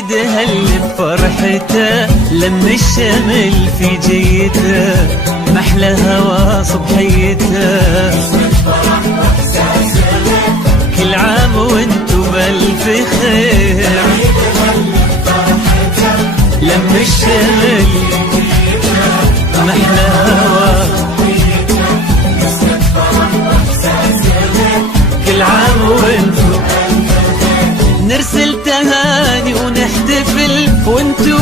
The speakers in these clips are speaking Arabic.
عيدها اللي بفرحته لم الشمل في جيته محلى هوا صبحيته. كل عام وانتو بألف خير لم الشمل محلى هوا. كل عام وانتو نرسل تهاني ونحتفل وانتو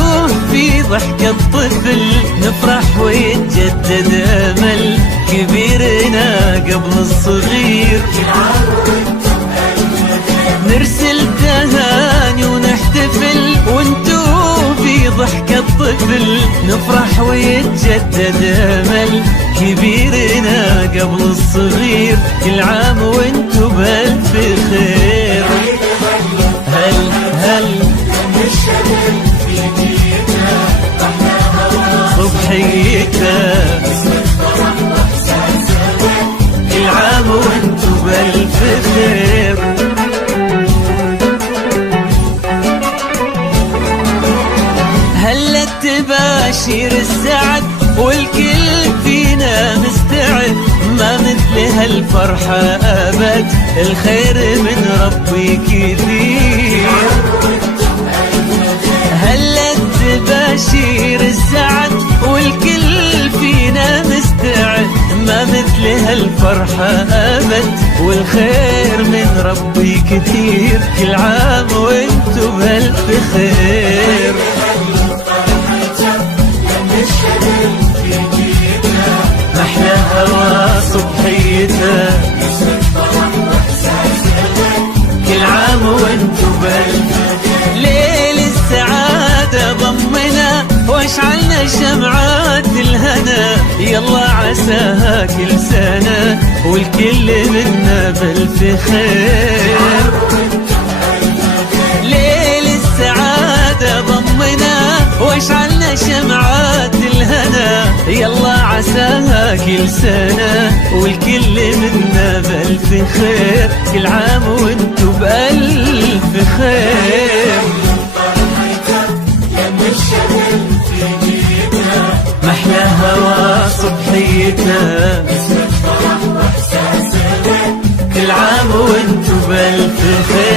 في ضحكة طفل نفرح ويتجدد امل كبيرنا قبل الصغير. نرسل تهاني ونحتفل وانتو في ضحكة طفل نفرح ويتجدد امل كبيرنا قبل الصغير. كل عام وانتو بألف خير. هل صبحيته كل عام وانتو بألف خير. هلا تباشير السعد والكل فينا مستعد ما مثل هالفرحة أبد الخير من ربي كثير. هلا تباشير السعد والكل فينا مستعد ما مثل هالفرحة أبد والخير من ربي كثير. كل عام وانتو بألف خير. محلى هوا صبحيته كل عام وانتو بألف. ليل السعادة ضمنا واشعلنا شمعات الهنا يلا عساها كل سنة والكل منا بألف خير. ليل السعادة ضمنا واشعلنا شمعات الهنا يلا عساها كل سنة والكل منا بألف خير. كل عام وانتو بألف خير. محلى هوا صبحيته كل عام وانتو بألف خير.